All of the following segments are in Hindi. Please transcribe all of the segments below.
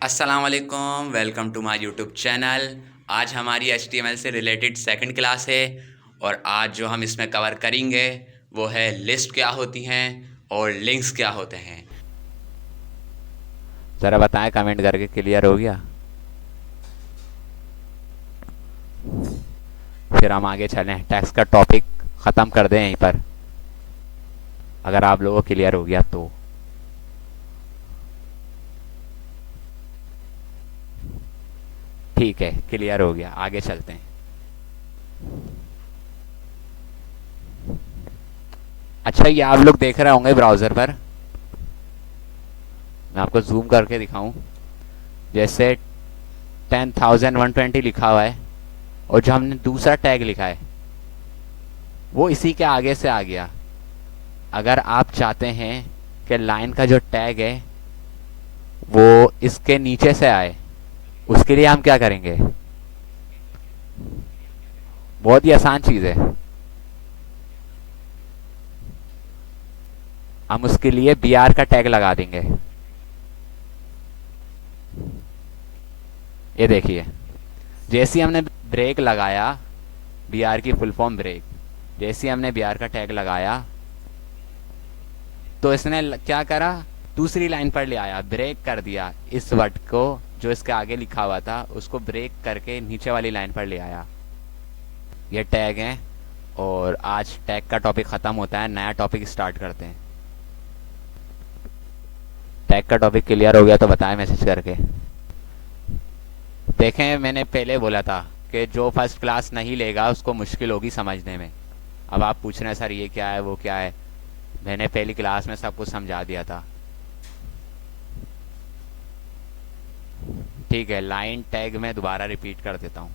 अस्सलाम वालेकुम, welcome to my YouTube channel. आज हमारी HTML से रिलेटेड सेकंड क्लास है और आज जो हम इसमें कवर करेंगे वो है लिस्ट क्या होती हैं और लिंक्स क्या होते हैं। ज़रा बताएं कमेंट करके। क्लियर हो गया? फिर हम आगे चलें, टैक्स का टॉपिक ख़त्म कर दें यहीं पर, अगर आप लोगों को क्लियर हो गया तो। ठीक है, क्लियर हो गया, आगे चलते हैं। अच्छा, ये आप लोग देख रहे होंगे ब्राउज़र पर। मैं आपको जूम करके दिखाऊं। जैसे 10,120 लिखा हुआ है और जो हमने दूसरा टैग लिखा है वो इसी के आगे से आ गया। अगर आप चाहते हैं कि लाइन का जो टैग है वो इसके नीचे से आए, उसके लिए हम क्या करेंगे? बहुत ही आसान चीज़ है। हम उसके लिए बी आर का टैग लगा देंगे। ये देखिए, जैसे ही हमने ब्रेक लगाया, बी आर की फुल फॉर्म ब्रेक, जैसे ही हमने बी आर का टैग लगाया तो इसने क्या करा, दूसरी लाइन पर ले आया, ब्रेक कर दिया। इस वर्ड को जो इसके आगे लिखा हुआ था उसको ब्रेक करके नीचे वाली लाइन पर ले आया। ये टैग है और आज टैग का टॉपिक ख़त्म होता है, नया टॉपिक स्टार्ट करते हैं। टैग का टॉपिक क्लियर हो गया तो बताएं मैसेज करके। देखें, मैंने पहले बोला था कि जो फर्स्ट क्लास नहीं लेगा उसको मुश्किल होगी समझने में। अब आप पूछ रहे हैं सर ये क्या है वो क्या है, मैंने पहली क्लास में सब कुछ समझा दिया था। ठीक है, लाइन टैग में दोबारा रिपीट कर देता हूँ।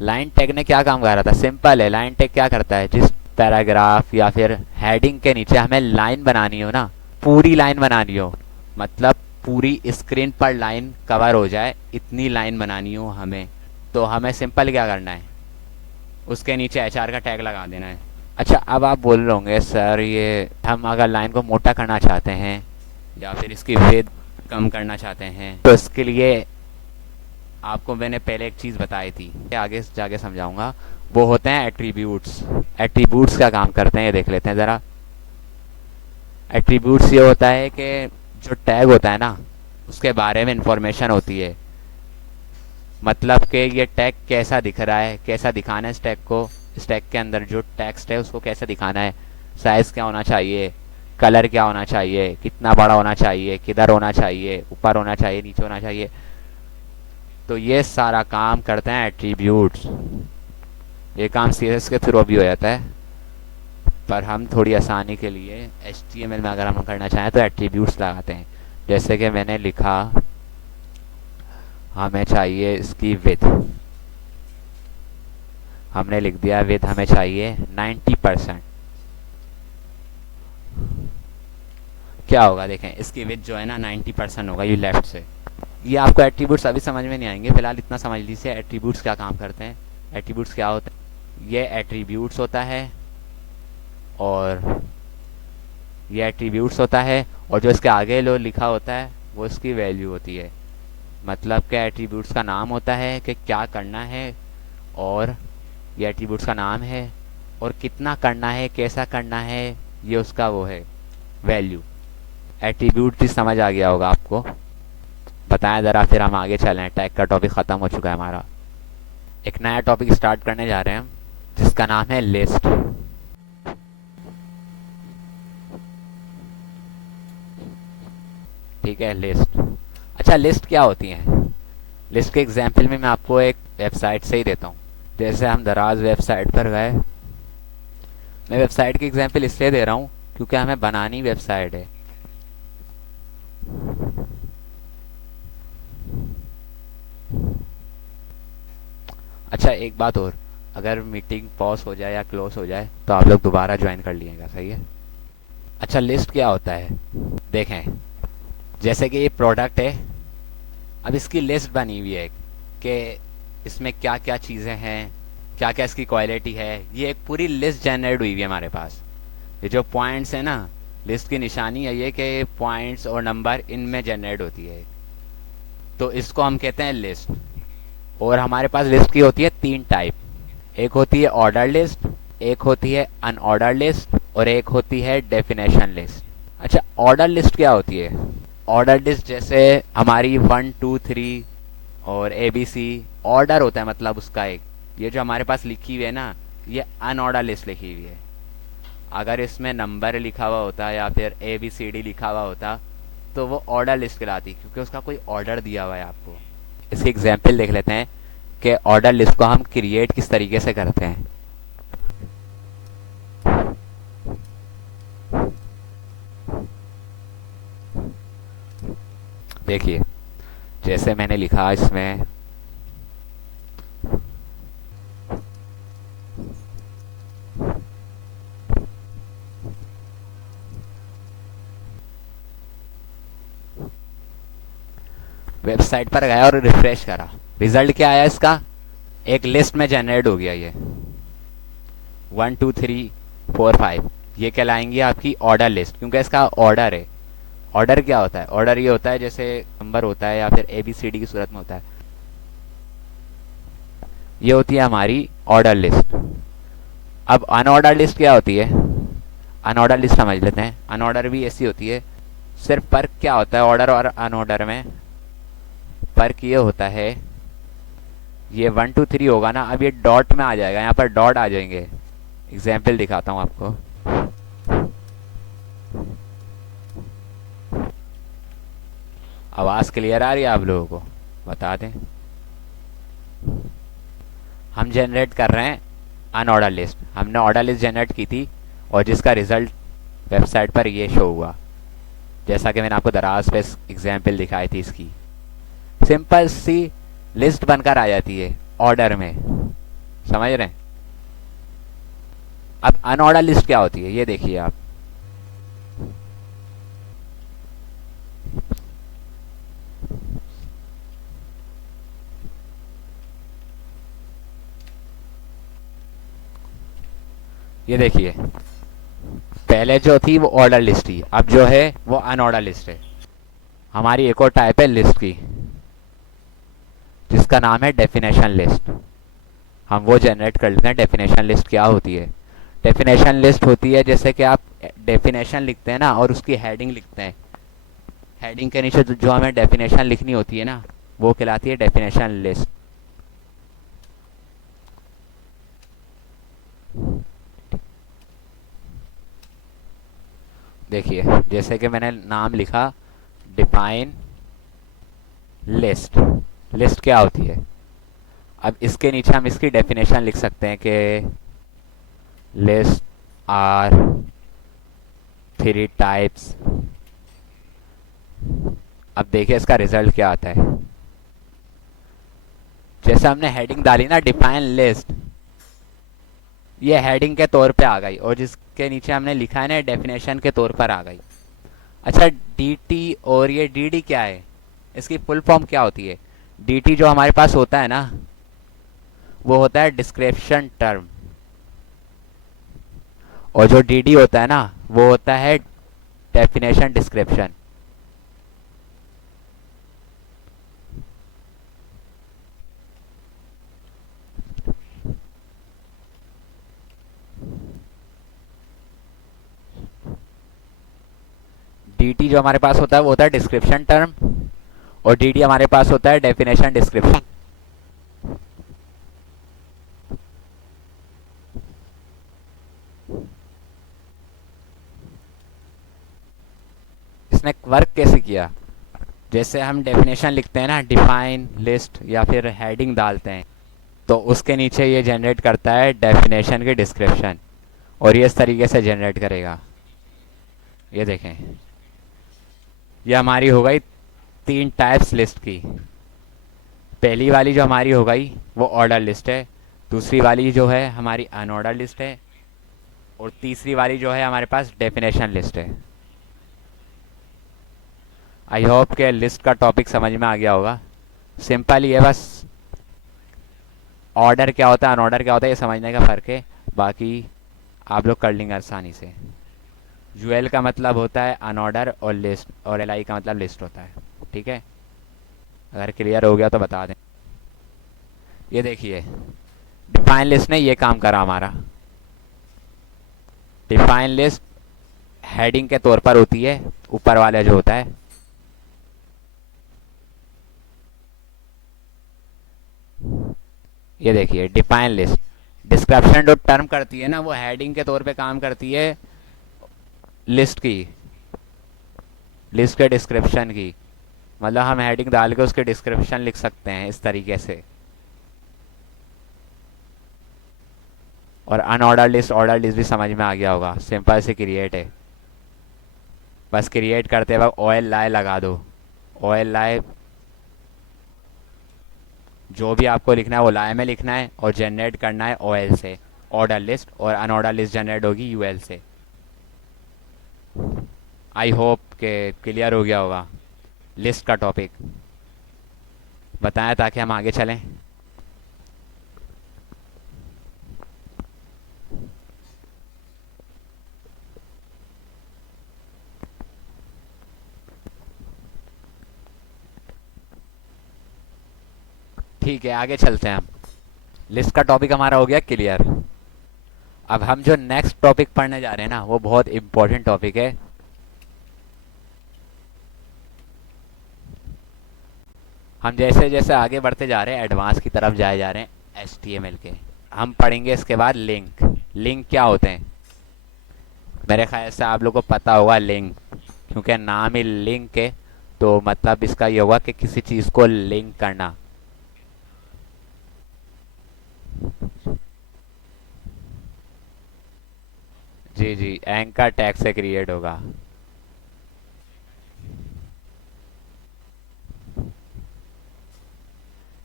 लाइन टैग ने क्या काम करा था? सिंपल है। लाइन टैग क्या करता है, जिस पैराग्राफ या फिर हेडिंग के नीचे हमें लाइन बनानी हो ना, पूरी लाइन बनानी हो, मतलब पूरी स्क्रीन पर लाइन कवर हो जाए, इतनी लाइन बनानी हो हमें, तो हमें सिंपल क्या करना है, उसके नीचे HR का टैग लगा देना है। अच्छा, अब आप बोल रहे होंगे सर ये हम अगर लाइन को मोटा करना चाहते हैं या फिर इसकी विड्थ कम करना चाहते हैं तो इसके लिए आपको मैंने पहले एक चीज़ बताई थी, आगे जाके समझाऊंगा। वो होते हैं एट्रीब्यूट्स। एट्रीब्यूट्स क्या काम करते हैं ये देख लेते हैं ज़रा। एट्रीब्यूट्स ये होता है कि जो टैग होता है ना उसके बारे में इंफॉर्मेशन होती है। मतलब कि ये टैग कैसा दिख रहा है, कैसा दिखाना है इस टैग को, इस टैग के अंदर जो टेक्स्ट है उसको कैसे दिखाना है, साइज़ क्या होना चाहिए, कलर क्या होना चाहिए, कितना बड़ा होना चाहिए, किधर होना चाहिए, ऊपर होना चाहिए, नीचे होना चाहिए। तो ये सारा काम करते हैं एट्रीब्यूट्स। ये काम CSS के थ्रू भी हो जाता है, पर हम थोड़ी आसानी के लिए HTML में अगर हम करना चाहें तो एट्रीब्यूट्स लगाते हैं। जैसे कि मैंने लिखा, हमें चाहिए इसकी विड्थ, हमने लिख दिया विड्थ हमें चाहिए 90%। क्या होगा देखें, इसकी विड्थ जो है ना 90% होगा, ये लेफ्ट से। ये आपको एट्रीब्यूट्स अभी समझ में नहीं आएंगे, फिलहाल इतना समझ लीजिए एट्रीब्यूट्स क्या काम करते हैं। एट्रीब्यूट्स क्या होते हैं, ये एट्रीब्यूट्स होता है और ये एट्रीब्यूट्स होता है और जो इसके आगे लो लिखा होता है वो इसकी वैल्यू होती है। मतलब कि एट्रीब्यूट्स का नाम होता है कि क्या करना है, और ये एट्रीब्यूट्स का नाम है, और कितना करना है, कैसा करना है, ये उसका वो है वैल्यू। एट्रीब्यूट भी समझ आ गया होगा आपको। बताएं ज़रा, फिर हम आगे चलें। टैग का टॉपिक ख़त्म हो चुका है हमारा, एक नया टॉपिक स्टार्ट करने जा रहे हैं हम, जिसका नाम है लिस्ट। ठीक है, लिस्ट। अच्छा, लिस्ट क्या होती है? लिस्ट के एग्जाम्पल में मैं आपको एक वेबसाइट से ही देता हूँ। जैसे हम दराज वेबसाइट पर गए, मैं वेबसाइट की एग्जाम्पल इसलिए दे रहा हूँ क्योंकि हमें बनानी वेबसाइट है। अच्छा, एक बात और, अगर मीटिंग पॉज हो जाए या क्लोज हो जाए तो आप लोग दोबारा ज्वाइन कर लीजिएगा, सही है? अच्छा, लिस्ट क्या होता है देखें, जैसे कि ये प्रोडक्ट है, अब इसकी लिस्ट बनी हुई है कि इसमें क्या क्या चीज़ें हैं, क्या क्या इसकी क्वालिटी है, ये एक पूरी लिस्ट जनरेट हुई हुई है हमारे पास। ये जो पॉइंट्स है ना, लिस्ट की निशानी यही है कि पॉइंट्स और नंबर इनमें जनरेट होती है, तो इसको हम कहते हैं लिस्ट। और हमारे पास लिस्ट की होती है तीन टाइप, एक होती है ऑर्डर लिस्ट, एक होती है अनऑर्डर लिस्ट, और एक होती है डेफिनेशन लिस्ट। अच्छा, ऑर्डर लिस्ट क्या होती है? ऑर्डर लिस्ट जैसे हमारी 1 2 3 और ABC ऑर्डर होता है, मतलब उसका एक, ये जो हमारे पास लिखी हुई है ना, ये अनऑर्डर लिस्ट लिखी हुई है। अगर इसमें नंबर लिखा हुआ होता या फिर ABCD लिखा हुआ होता तो वो ऑर्डर लिस्ट कहलाती, क्योंकि उसका कोई ऑर्डर दिया हुआ है आपको। इसकी एग्जाम्पल देख लेते हैं कि ऑर्डर लिस्ट को हम क्रिएट किस तरीके से करते हैं। देखिए, जैसे मैंने लिखा इसमें वेबसाइट पर गया और रिफ्रेश करा, रिजल्ट क्या आया इसका? एक लिस्ट में जनरेट हो गया ये 1 2 3 4 5, ये कहलाएंगी आपकी ऑर्डर लिस्ट, क्योंकि इसका ऑर्डर है। ऑर्डर क्या होता है? ऑर्डर ये होता है जैसे नंबर होता है या फिर ABCD की सूरत में होता है, ये होती है हमारी ऑर्डर लिस्ट। अब अनऑर्डर लिस्ट क्या होती है? अनऑर्डर लिस्ट समझ लेते हैं। अनऑर्डर भी ऐसी होती है, सिर्फ फर्क क्या होता है ऑर्डर और अनऑर्डर में? फर्क ये होता है, ये 1 2 3 होगा ना, अब ये डॉट में आ जाएगा, यहाँ पर डॉट आ जाएंगे। एग्जाम्पल दिखाता हूँ आपको। आवाज़ क्लियर आ रही है आप लोगों को? बता दें। हम जनरेट कर रहे हैं अनऑर्डर लिस्ट। हमने ऑर्डर लिस्ट जनरेट की थी और जिसका रिजल्ट वेबसाइट पर ये शो हुआ, जैसा कि मैंने आपको दराज पे एग्जाम्पल दिखाई थी इसकी। सिंपल सी लिस्ट बनकर आ जाती है ऑर्डर में, समझ रहे हैं? अब अनऑर्डर लिस्ट क्या होती है ये देखिए आप। ये देखिए, पहले जो थी वो ऑर्डर लिस्ट थी, अब जो है वो अनऑर्डर लिस्ट है। हमारी एक और टाइप है लिस्ट की, जिसका नाम है डेफिनेशन लिस्ट। हम वो जनरेट कर लेते हैं। डेफिनेशन लिस्ट क्या होती है? डेफिनेशन लिस्ट होती है जैसे कि आप डेफिनेशन लिखते हैं ना और उसकी हेडिंग लिखते हैं, हेडिंग के नीचे जो हमें डेफिनेशन लिखनी होती है ना, वो कहलाती है डेफिनेशन लिस्ट। देखिए, जैसे कि मैंने नाम लिखा डिफाइन लिस्ट। लिस्ट क्या होती है? अब इसके नीचे हम इसकी डेफिनेशन लिख सकते हैं कि लिस्ट आर 3 टाइप्स। अब देखिए इसका रिजल्ट क्या आता है। जैसे हमने हेडिंग डाली ना डिफाइन लिस्ट, ये हेडिंग के तौर पे आ गई, और जिसके नीचे हमने लिखा है ना डेफिनेशन के तौर पर आ गई। अच्छा, DT और ये DD क्या है? इसकी फुल फॉर्म क्या होती है? DT जो हमारे पास होता है ना, वो होता है डिस्क्रिप्शन टर्म, और जो DD होता है ना, वो होता है डेफिनेशन डिस्क्रिप्शन। DT जो हमारे पास होता है वो होता है डिस्क्रिप्शन टर्म, और DD हमारे पास होता है डेफिनेशन डिस्क्रिप्शन। इसने वर्क कैसे किया? जैसे हम डेफिनेशन लिखते हैं ना, डिफाइन लिस्ट या फिर हेडिंग डालते हैं, तो उसके नीचे ये जनरेट करता है डेफिनेशन की डिस्क्रिप्शन, और ये इस तरीके से जनरेट करेगा। ये देखें, ये हमारी हो गई 3 टाइप्स लिस्ट की। पहली वाली जो हमारी हो गई वो ऑर्डर लिस्ट है, दूसरी वाली जो है हमारी अनऑर्डर लिस्ट है, और तीसरी वाली जो है हमारे पास डेफिनेशन लिस्ट है। आई होप के लिस्ट का टॉपिक समझ में आ गया होगा। सिंपल ही है, बस ऑर्डर क्या होता है अनऑर्डर क्या होता है ये समझने का फ़र्क है, बाकी आप लोग कर लेंगे आसानी से। यूएल का मतलब होता है अनऑर्डर और लिस्ट, और एलआई का मतलब लिस्ट होता है। ठीक है, अगर क्लियर हो गया तो बता दें। ये देखिए, डिफाइन लिस्ट ने ये काम करा हमारा। डिफाइन लिस्ट हेडिंग के तौर पर होती है, ऊपर वाला जो होता है। ये देखिए डिफाइन लिस्ट, डिस्क्रिप्शन जो टर्म करती है ना, वो हेडिंग के तौर पे काम करती है लिस्ट की, लिस्ट के डिस्क्रिप्शन की। मतलब हम हेडिंग डाल के उसके डिस्क्रिप्शन लिख सकते हैं इस तरीके से। और अनऑर्डर लिस्ट, ऑर्डर लिस्ट भी समझ में आ गया होगा, सिंपल से क्रिएट है। बस क्रिएट करते वक्त ऑयल लाए लगा दो। ऑयल लाए जो भी आपको लिखना है वो लाए में लिखना है, और जनरेट करना है ऑयल से ऑर्डर लिस्ट, और अनऑर्डर लिस्ट जनरेट होगी यूएल से। आई होप के क्लियर हो गया होगा लिस्ट का टॉपिक, बताएं ताकि हम आगे चलें। ठीक है, आगे चलते हैं हम। लिस्ट का टॉपिक हमारा हो गया क्लियर। अब हम जो नेक्स्ट टॉपिक पढ़ने जा रहे हैं ना, वो बहुत इंपॉर्टेंट टॉपिक है। हम जैसे जैसे आगे बढ़ते जा रहे हैं, एडवांस की तरफ जाए जा रहे हैं एचटीएमएल के। हम पढ़ेंगे इसके बाद लिंक। लिंक क्या होते हैं? मेरे ख्याल से आप लोग को पता होगा लिंक, क्योंकि नाम ही लिंक है, तो मतलब इसका ये होगा कि किसी चीज़ को लिंक करना। जी जी, एंकर टैग से क्रिएट होगा।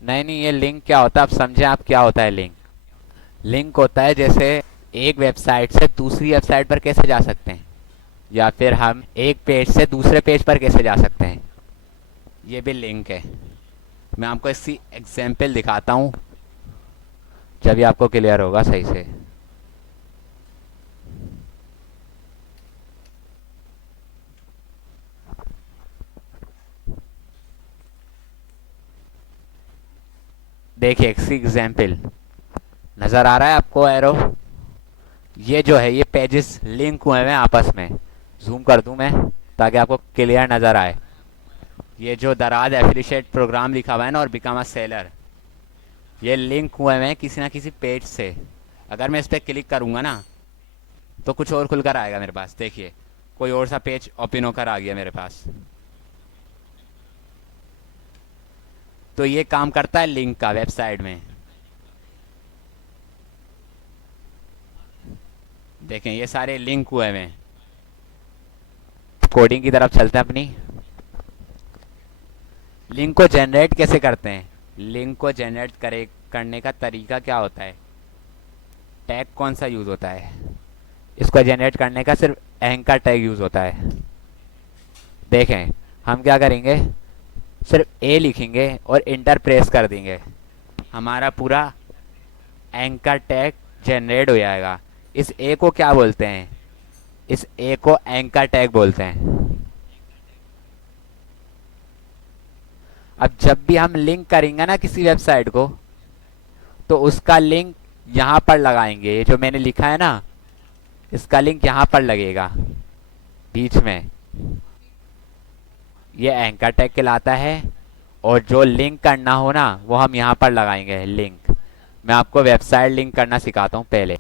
नहीं नहीं, ये लिंक क्या होता है, आप समझे आप क्या होता है लिंक? लिंक होता है जैसे एक वेबसाइट से दूसरी वेबसाइट पर कैसे जा सकते हैं, या फिर हम एक पेज से दूसरे पेज पर कैसे जा सकते हैं, ये भी लिंक है। मैं आपको इसकी एग्जाम्पल दिखाता हूँ, जब ये आपको क्लियर होगा सही से। देखिए इसकी एग्जाम्पल नज़र आ रहा है आपको एरो? ये जो है ये पेजेस लिंक हुए हैं आपस में। जूम कर दूं मैं ताकि आपको क्लियर नज़र आए। ये जो दराज एफिलिएट प्रोग्राम लिखा हुआ है ना, और बिकम अ सेलर, ये लिंक हुए हैं किसी ना किसी पेज से। अगर मैं इस पर क्लिक करूंगा ना, तो कुछ और खुलकर आएगा मेरे पास। देखिए कोई और सा पेज ओपन होकर आ गया मेरे पास। तो ये काम करता है लिंक का वेबसाइट में। देखें ये सारे लिंक हुए हैं। कोडिंग की तरफ चलते हैं अपनी। लिंक को जनरेट कैसे करते हैं? लिंक को जनरेट करने का तरीका क्या होता है? टैग कौन सा यूज़ होता है? इसको जनरेट करने का सिर्फ एंकर टैग यूज़ होता है। देखें हम क्या करेंगे, सिर्फ ए लिखेंगे और इंटर प्रेस कर देंगे, हमारा पूरा एंकर टैग जनरेट हो जाएगा। इस ए को क्या बोलते हैं? इस ए को एंकर टैग बोलते हैं। अब जब भी हम लिंक करेंगे ना किसी वेबसाइट को, तो उसका लिंक यहाँ पर लगाएंगे। ये जो मैंने लिखा है ना, इसका लिंक यहाँ पर लगेगा बीच में। ये एंकर टैग कहलाता है। और जो लिंक करना हो ना, वो हम यहाँ पर लगाएंगे लिंक। मैं आपको वेबसाइट लिंक करना सिखाता हूँ पहले।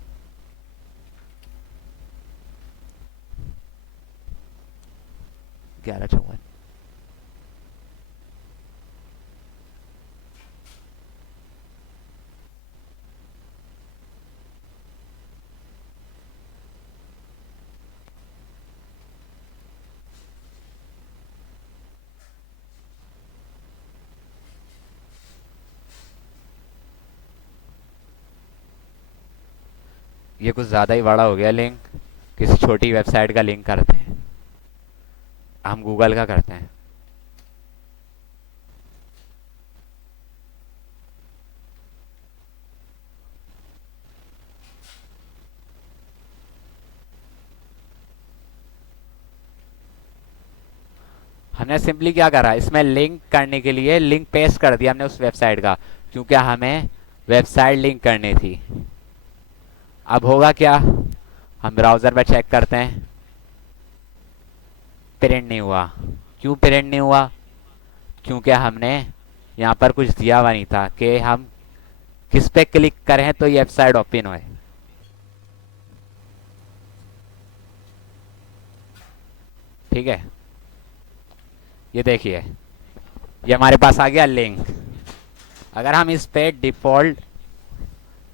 1154। ये कुछ ज़्यादा ही बड़ा हो गया लिंक। किसी छोटी वेबसाइट का लिंक करते हैं, हम गूगल का करते हैं। हमने सिंपली क्या करा, इसमें लिंक करने के लिए लिंक पेस्ट कर दिया हमने उस वेबसाइट का, क्योंकि हमें वेबसाइट लिंक करनी थी। अब होगा क्या, हम ब्राउज़र पर चेक करते हैं, प्रिंट नहीं हुआ। क्यों प्रिंट नहीं हुआ? क्योंकि हमने यहाँ पर कुछ दिया हुआ नहीं था कि हम किस पे क्लिक करें तो ये वेबसाइट ओपन होए। ठीक है, ये देखिए, ये हमारे पास आ गया लिंक। अगर हम इस पे डिफ़ॉल्ट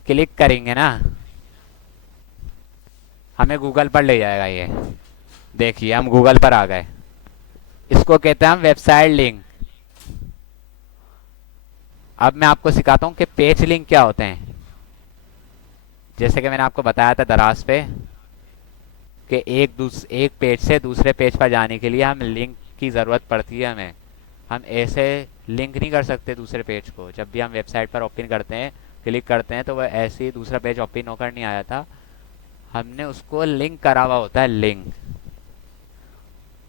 क्लिक करेंगे ना, हमें गूगल पर ले जाएगा। ये देखिए, हम गूगल पर आ गए। इसको कहते हैं हम वेबसाइट लिंक। अब मैं आपको सिखाता हूँ कि पेज लिंक क्या होते हैं। जैसे कि मैंने आपको बताया था दराज पे कि एक पेज से दूसरे पेज पर जाने के लिए हम लिंक की ज़रूरत पड़ती है हमें। हम ऐसे लिंक नहीं कर सकते दूसरे पेज को। जब भी हम वेबसाइट पर ओपन करते हैं, क्लिक करते हैं, तो वह ऐसे ही दूसरा पेज ओपन होकर नहीं आया था, हमने उसको लिंक करा हुआ होता है, लिंक।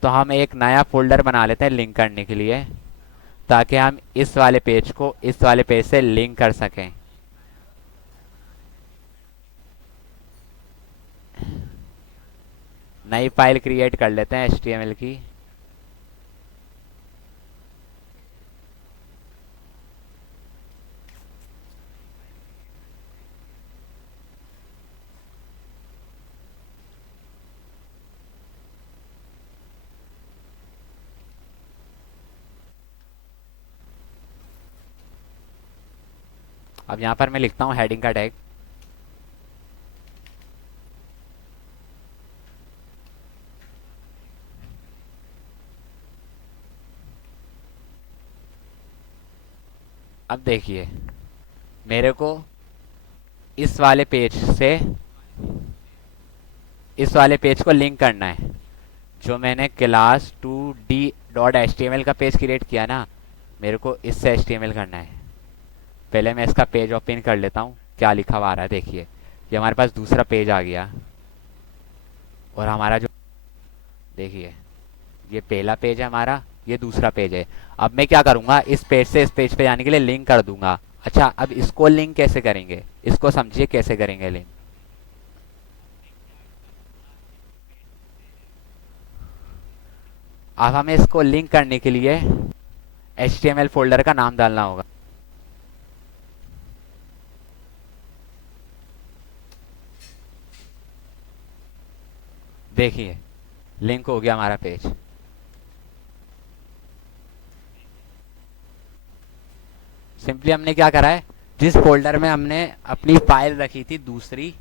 तो हम एक नया फोल्डर बना लेते हैं लिंक करने के लिए, ताकि हम इस वाले पेज को इस वाले पेज से लिंक कर सकें। नई फाइल क्रिएट कर लेते हैं HTML की। अब यहाँ पर मैं लिखता हूँ हेडिंग का टैग। अब देखिए, मेरे को इस वाले पेज से इस वाले पेज को लिंक करना है। जो मैंने क्लास 2D.html का पेज क्रिएट किया ना, मेरे को इससे HTML करना है। पहले मैं इसका पेज ओपन कर लेता हूँ, क्या लिखा हुआ आ रहा है देखिए। ये हमारे पास दूसरा पेज आ गया, और हमारा जो देखिए, ये पहला पेज है हमारा, ये दूसरा पेज है। अब मैं क्या करूँगा, इस पेज से इस पेज पे जाने के लिए लिंक कर दूंगा। अच्छा, अब इसको लिंक कैसे करेंगे, इसको समझिए कैसे करेंगे लिंक। अब हमें इसको लिंक करने के लिए HTML फोल्डर का नाम डालना होगा। देखिए, लिंक हो गया हमारा पेज। सिंपली हमने क्या करा है, जिस फोल्डर में हमने अपनी फाइल रखी थी दूसरी,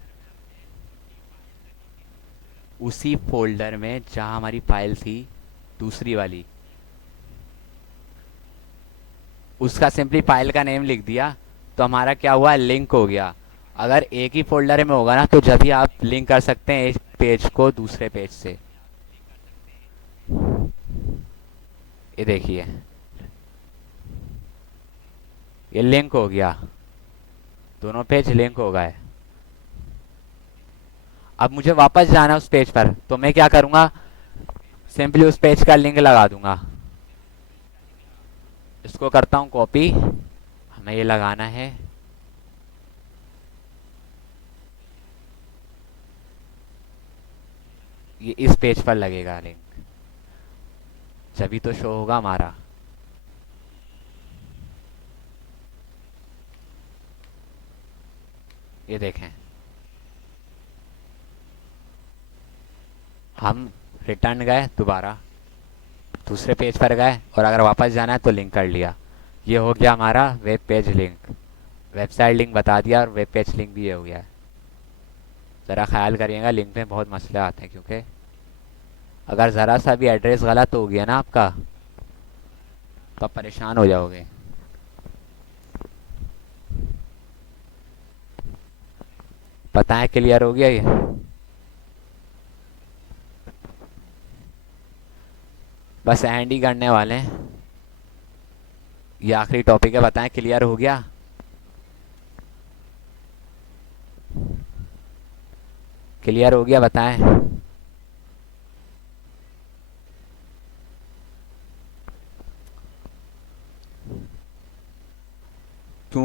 उसी फोल्डर में जहां हमारी फाइल थी दूसरी वाली, उसका सिंपली फाइल का नेम लिख दिया, तो हमारा क्या हुआ, लिंक हो गया। अगर एक ही फोल्डर में होगा ना, तो जब भी आप लिंक कर सकते हैं एक पेज को दूसरे पेज से। ये देखिए, ये लिंक हो गया, दोनों पेज लिंक हो गए। अब मुझे वापस जाना उस पेज पर, तो मैं क्या करूंगा, सिंपली उस पेज का लिंक लगा दूंगा। इसको करता हूं कॉपी, हमें ये लगाना है। ये इस पेज पर लगेगा लिंक, जभी तो शो होगा हमारा। ये देखें, हम रिटर्न गए, दोबारा दूसरे पेज पर गए, और अगर वापस जाना है तो लिंक कर लिया। ये हो गया हमारा web page link. Website link बता दिया, और वेब पेज लिंक भी ये हो गया। ज़रा ख्याल करिएगा, लिंक में बहुत मसले आते हैं, क्योंकि अगर ज़रा सा भी एड्रेस गलत हो गया ना आपका, तो आप परेशान हो जाओगे। पता है, क्लियर हो गया ये। बस एंड ही करने वाले हैं, ये आखिरी टॉपिक है। बताएं, क्लियर हो गया? क्लियर हो गया, बताएं।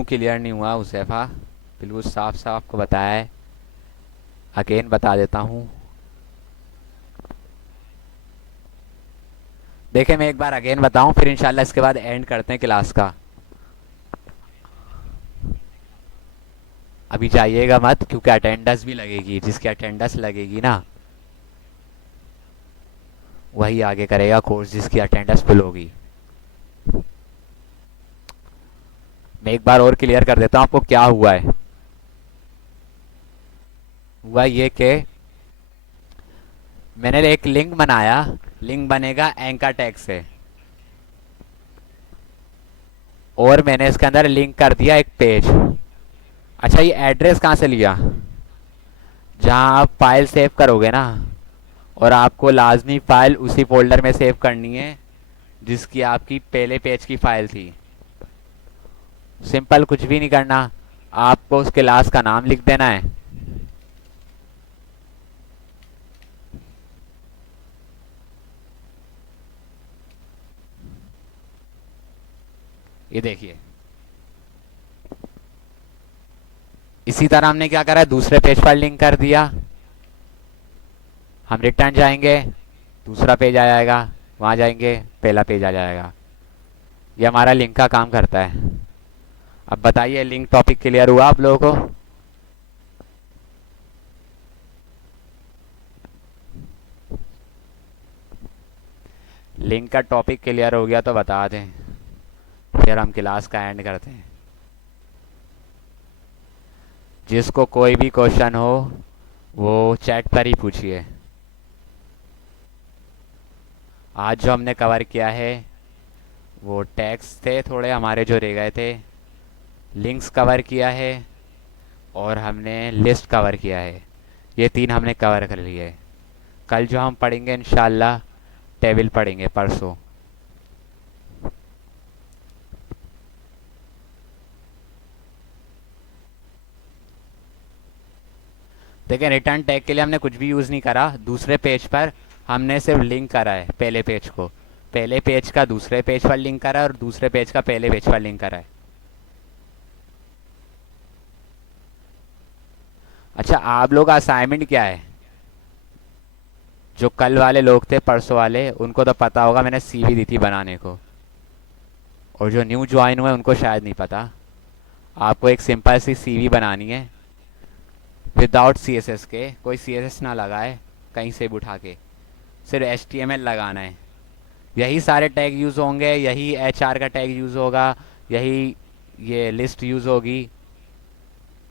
क्लियर नहीं हुआ हुज़ैफा, बिल्कुल साफ साफ आपको बताया है, अगेन बता देता हूँ। देखें मैं एक बार अगेन बताऊँ, फिर इंशाल्लाह इसके बाद एंड करते हैं क्लास का। अभी जाइएगा मत, क्योंकि अटेंडेंस भी लगेगी, जिसकी अटेंडेंस लगेगी ना वही आगे करेगा कोर्स, जिसकी अटेंडेंस फुल होगी। मैं एक बार और क्लियर कर देता हूँ आपको क्या हुआ है। हुआ ये कि मैंने एक लिंक बनाया, लिंक बनेगा एंकर टैग से, और मैंने इसके अंदर लिंक कर दिया एक पेज। अच्छा, ये एड्रेस कहाँ से लिया? जहाँ आप फाइल सेव करोगे ना, और आपको लाजमी फाइल उसी फोल्डर में सेव करनी है जिसकी आपकी पहले पेज की फाइल थी। सिंपल, कुछ भी नहीं करना, आपको उस क्लास का नाम लिख देना है। ये देखिए, इसी तरह हमने क्या करा, दूसरे पेज पर लिंक कर दिया। हम रिटर्न जाएंगे, दूसरा पेज आ जाएगा, वहां जाएंगे, पहला पेज आ जाएगा। ये हमारा लिंक का काम करता है। अब बताइए, लिंक टॉपिक क्लियर हुआ आप लोगों को? लिंक का टॉपिक क्लियर हो गया तो बता दें, फिर हम क्लास का एंड करते हैं। जिसको कोई भी क्वेश्चन हो वो चैट पर ही पूछिए। आज जो हमने कवर किया है वो टैग्स थे थोड़े हमारे जो रह गए थे, लिंक्स कवर किया है, और हमने लिस्ट कवर किया है। ये तीन हमने कवर कर लिए। कल जो हम पढ़ेंगे इंशाल्लाह टेबल पढ़ेंगे, परसों। देखिए, रिटर्न टैग के लिए हमने कुछ भी यूज़ नहीं करा। दूसरे पेज पर हमने सिर्फ लिंक करा है पहले पेज को, पहले पेज का दूसरे पेज पर लिंक करा है, और दूसरे पेज का पहले पेज पर लिंक करा है। अच्छा, आप लोग का असाइनमेंट क्या है? जो कल वाले लोग थे, परसों वाले, उनको तो पता होगा, मैंने सीवी दी थी बनाने को, और जो न्यू ज्वाइन हुए उनको शायद नहीं पता। आपको एक सिंपल सी सीवी बनानी है विदाउट सीएसएस के, कोई सीएसएस ना लगाए कहीं से भी उठा के, सिर्फ एचटीएमएल लगाना है। यही सारे टैग यूज़ होंगे, यही एचआर का टैग यूज़ होगा, यही ये लिस्ट यूज़ होगी,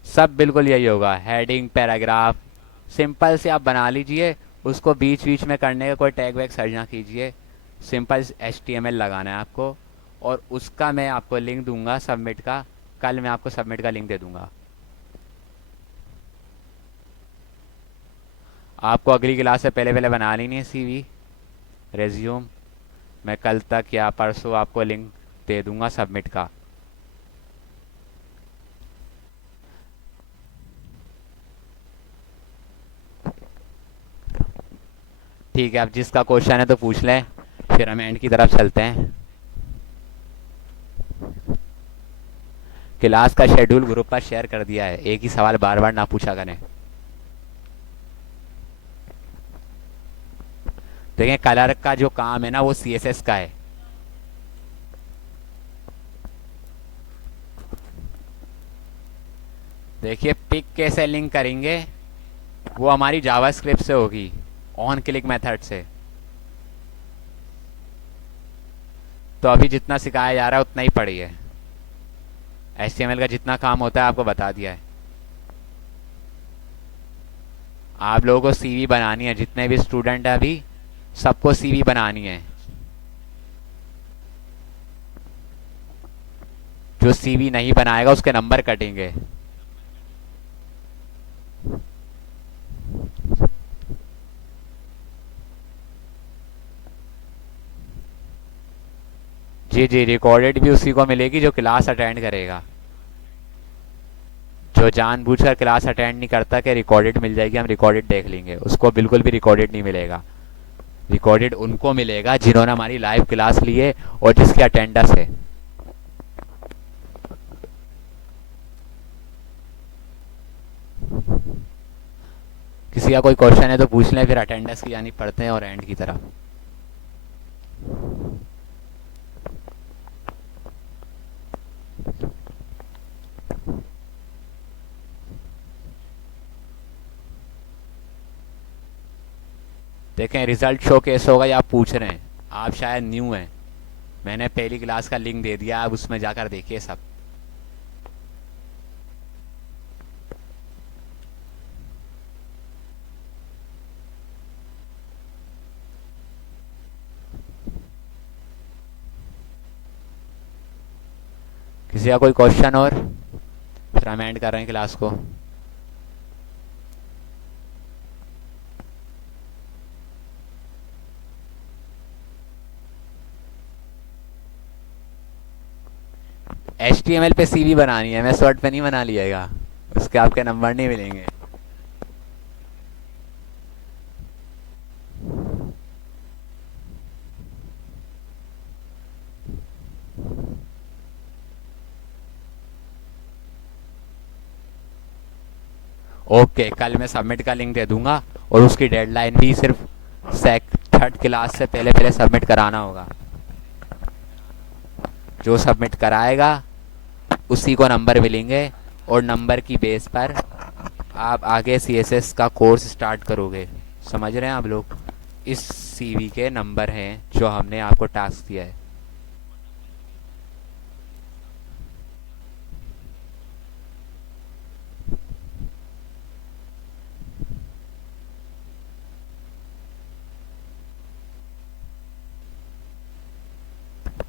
सब बिल्कुल यही होगा। हेडिंग, पैराग्राफ, सिंपल से आप बना लीजिए। उसको बीच बीच में करने का कोई टैग वैग सर्च ना कीजिए, सिंपल एचटीएमएल लगाना है आपको। और उसका मैं आपको लिंक दूंगा सबमिट का, कल मैं आपको सबमिट का लिंक दे दूंगा। आपको अगली क्लास से पहले पहले बना लेनी है सीवी, रेज्यूम। मैं कल तक या परसों आपको लिंक दे दूंगा सबमिट का। ठीक है, अब जिसका क्वेश्चन है तो पूछ लें, फिर हम एंड की तरफ चलते हैं। क्लास का शेड्यूल ग्रुप पर शेयर कर दिया है, एक ही सवाल बार बार ना पूछा करें। देखें, कलर का जो काम है ना वो सीएसएस का है। देखिए, पिक कैसे लिंक करेंगे वो हमारी जावास्क्रिप्ट से होगी, ऑन क्लिक मेथड से। तो अभी जितना सिखाया जा रहा है उतना ही पढ़िए। एचटीएमएल का जितना काम होता है आपको बता दिया है। आप लोगों को सीवी बनानी है, जितने भी स्टूडेंट है अभी सबको सीवी बनानी है। जो सीवी नहीं बनाएगा उसके नंबर कटेंगे। जी जी, रिकॉर्डेड भी उसी को मिलेगी जो क्लास अटेंड करेगा। जो जानबूझकर क्लास अटेंड नहीं करता कि रिकॉर्डेड मिल जाएगी, हम रिकॉर्डेड देख लेंगे, उसको बिल्कुल भी रिकॉर्डेड नहीं मिलेगा। रिकॉर्डेड उनको मिलेगा जिन्होंने हमारी लाइव क्लास ली है और जिसकी अटेंडेंस है। किसी का कोई क्वेश्चन है तो पूछ लें, फिर अटेंडेंस की जानी पढ़ते हैं और एंड की तरफ। देखें रिजल्ट शो केस होगा या आप पूछ रहे हैं, आप शायद न्यू हैं, मैंने पहली क्लास का लिंक दे दिया, आप उसमें जाकर देखिए सब। किसी का कोई क्वेश्चन और, फिर हम एंड कर रहे हैं क्लास को। HTML पे CV बनानी है, MS वर्ड पे नहीं बना लिएगा, उसके आपके नंबर नहीं मिलेंगे। ओके, कल मैं सबमिट का लिंक दे दूंगा और उसकी डेडलाइन भी सिर्फ थर्ड क्लास से पहले पहले सबमिट कराना होगा। जो सबमिट कराएगा उसी को नंबर मिलेंगे और नंबर की बेस पर आप आगे CSS का कोर्स स्टार्ट करोगे। समझ रहे हैं आप लोग? इस CV के नंबर हैं जो हमने आपको टास्क दिया है।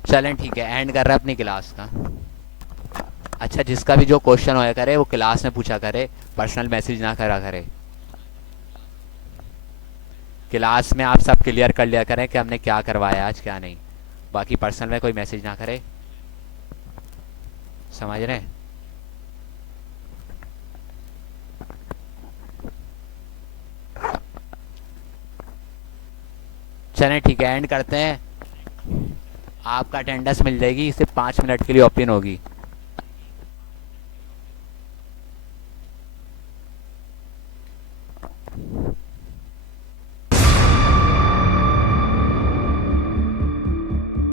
चलें ठीक है, एंड कर रहे हैं अपनी क्लास का। अच्छा, जिसका भी जो क्वेश्चन होया करे वो क्लास में पूछा करे, पर्सनल मैसेज ना करा करे। क्लास में आप सब क्लियर कर लिया करें कि हमने क्या करवाया आज क्या नहीं, बाकी पर्सनल में कोई मैसेज ना करे। समझ रहे हैं? चलें ठीक है, एंड करते हैं। आपका अटेंडेंस मिल जाएगी, सिर्फ 5 मिनट के लिए ओपन होगी।